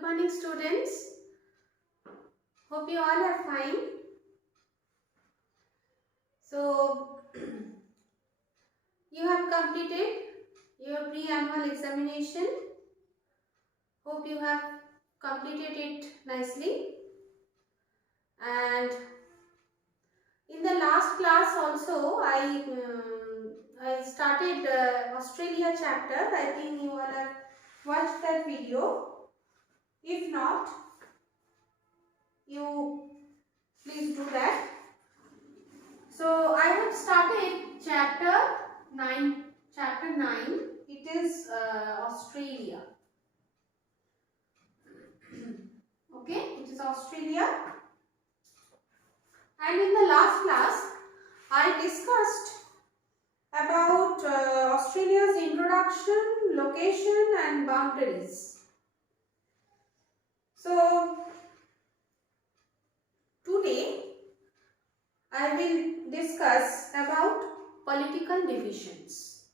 Good morning, students. Hope you all are fine. So, you have completed your pre-annual examination. Hope you have completed it nicely. And in the last class also, I started Australia chapter. I think you all have watched that video. If not, you please do that. So I have started chapter 9. Chapter 9. It is Australia. Okay, it is Australia. And in the last class, I discussed about Australia's introduction, location, and boundaries. So today I will discuss about political divisions.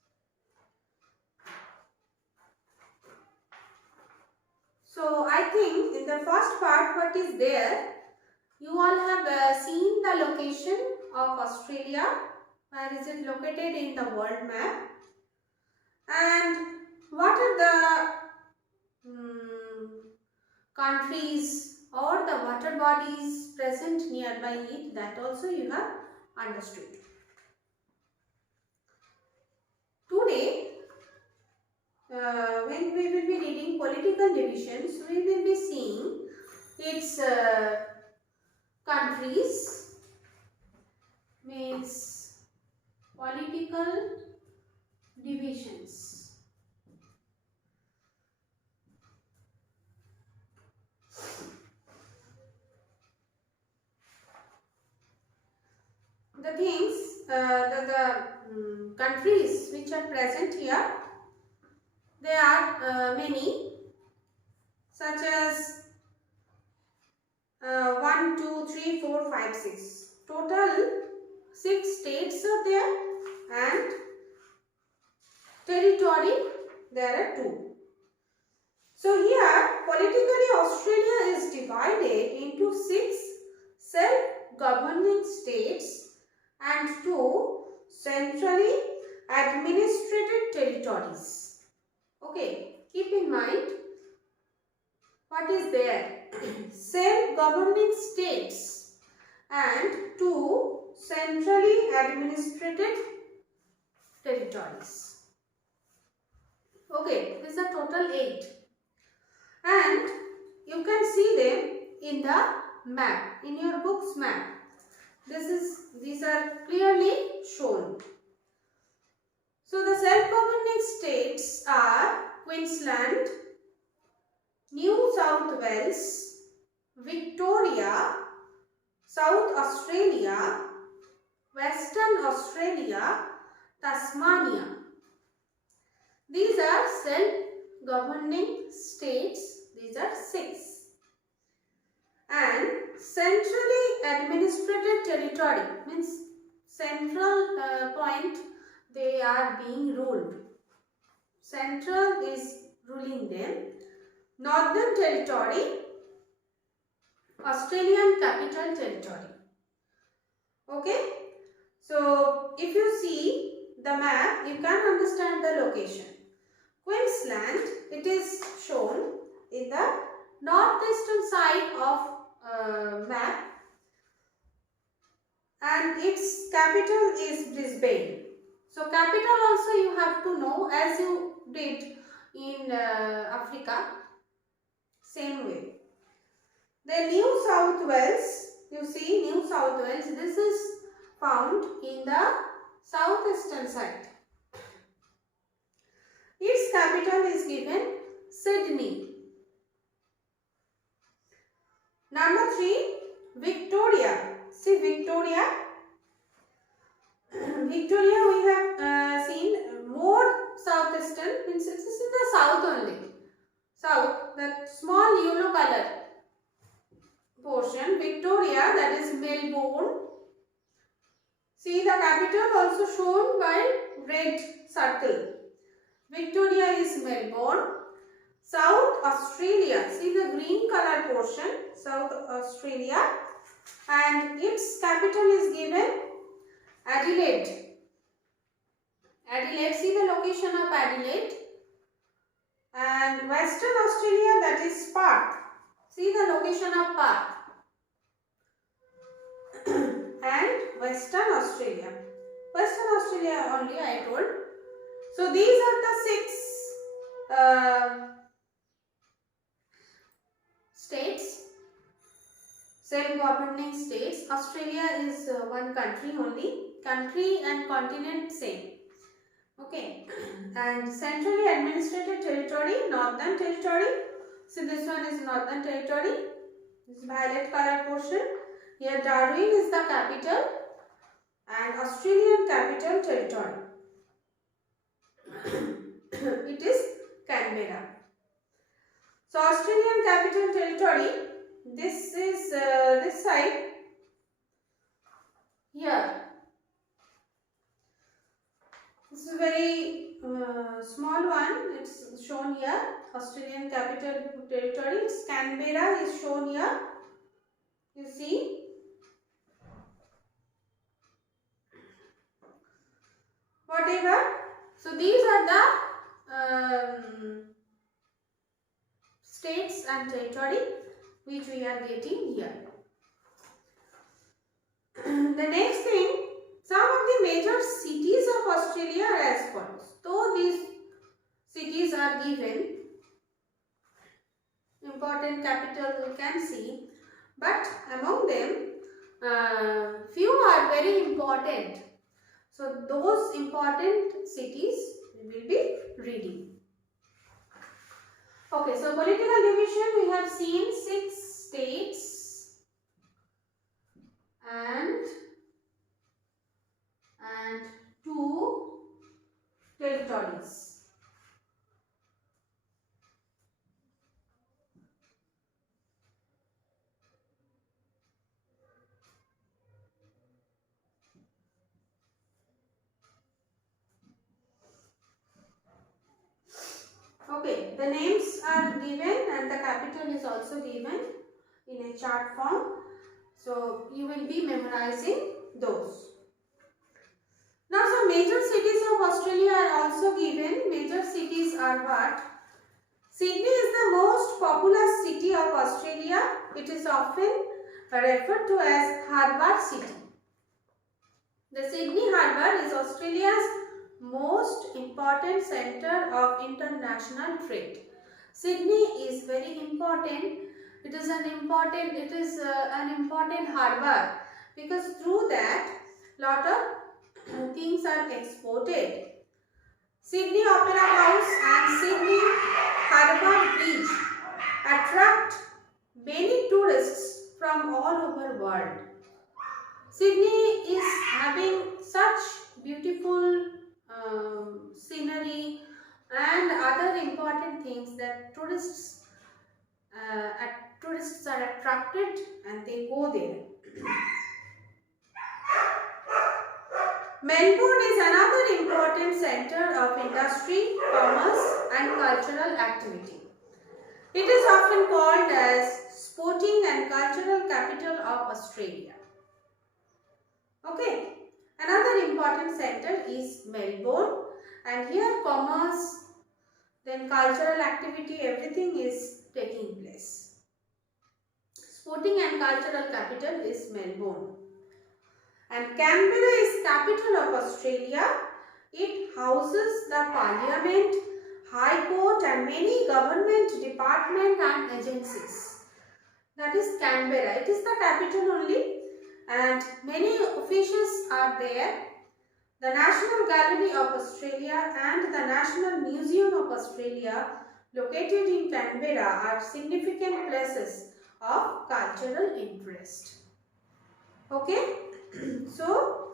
So I think in the first part what is there, you all have seen the location of Australia, where is it located in the world map, and what are the countries or the water bodies present nearby it, that also you have understood. Today, when we will be reading political divisions, we will be seeing its countries, means political divisions. The things, the countries which are present here, there are many, such as 1, 2, 3, 4, 5, 6. Total 6 states are there, and territory there are 2. So here politically Australia is divided into 6 self-governing states and 2 centrally administrated territories. Okay, keep in mind what is there. Self-governing states and 2 centrally administrated territories. Okay, these are total 8. And you can see them in the map, in your book's map. These are clearly shown. So the self-governing states are Queensland, New South Wales, Victoria, South Australia, Western Australia, Tasmania. These are self-governing states. These are 6. And centrally administrated territory means central point they are being ruled. Central is ruling them. Northern Territory, Australian Capital Territory. Okay. So if you see the map, you can understand the location. Queensland, it is shown in the northeastern side of map, and its capital is Brisbane. So capital also you have to know as you did in Africa, same way. Then New South Wales, you see New South Wales, this is found in the southeastern side. Its capital is given Sydney. Number 3, Victoria. See Victoria. Victoria we have seen more southeastern, means it is in the south only. South, that small yellow color portion. Victoria, that is Melbourne. See the capital also shown by red circle. Victoria is Melbourne. South Australia, see the green color portion, South Australia, and its capital is given Adelaide. Adelaide, see the location of Adelaide. And Western Australia, that is Perth. See the location of Perth. And Western Australia. Western Australia only I told. So these are the 6 states, self-governing states. Australia is one country only. Country and continent same. Okay. And centrally administrated territory, Northern Territory. So this one is Northern Territory. This violet color portion. Here Darwin is the capital and Australian Capital Territory. It is Canberra. So Australian Capital Territory, this is this side. Here. This is a very small one. It's shown here. Australian Capital Territory. It's Canberra is shown here. You see. Whatever. So these are the states and territory which we are getting here. The next thing, some of the major cities of Australia are as follows. Though these cities are given, important capital we can see, but among them, few are very important. So those important cities we will be reading. Okay, so political division we have seen 6 states and 2 territories. Okay, the names are given and the capital is also given in a chart form. So you will be memorizing those. Now some major cities of Australia are also given. Major cities are what? Sydney is the most populous city of Australia. It is often referred to as Harbour City. The Sydney Harbour is Australia's most important center of international trade. Sydney is very important. It is an important harbour because through that lot of things are exported. Sydney Opera House and Sydney Harbour Bridge attract many tourists from all over the world. Sydney is having such beautiful scenery and other important things that tourists are attracted and they go there. Melbourne is another important center of industry, commerce and cultural activity. It is often called as sporting and cultural capital of Australia. Okay. Another important center is Melbourne, and here commerce, then cultural activity, everything is taking place. Sporting and cultural capital is Melbourne. And Canberra is capital of Australia. It houses the Parliament, High Court and many government departments and agencies. That is Canberra. It is the capital only. And many officials are there. The National Gallery of Australia and the National Museum of Australia located in Canberra are significant places of cultural interest. Okay. So,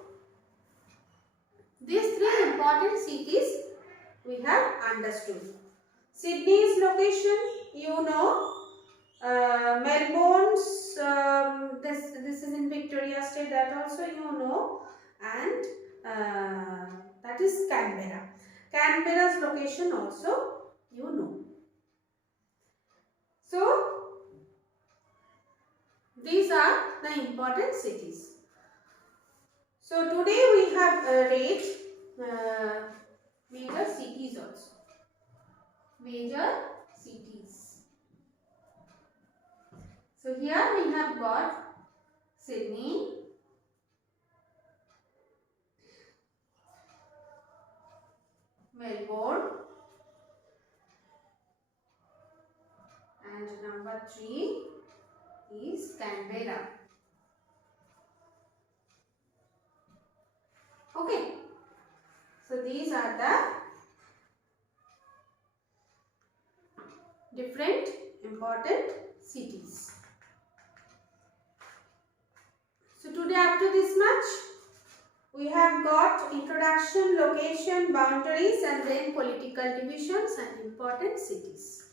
these 3 important cities we have understood. Sydney's location, you know. Melbourne's, this is in Victoria State, that also you know, and that is Canberra. Canberra's location also you know. So these are the important cities. So today we have read major cities also. Major cities. So here we have got Sydney, Melbourne, and number 3 is Canberra. Okay. So these are the different important cities. So today up to this much, we have got introduction, location, boundaries, and then political divisions and important cities.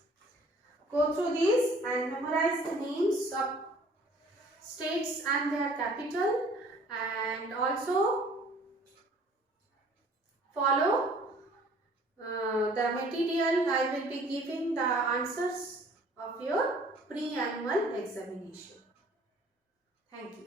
Go through these and memorize the names of states and their capital, and also follow the material. I will be giving the answers of your pre-annual examination. Thank you.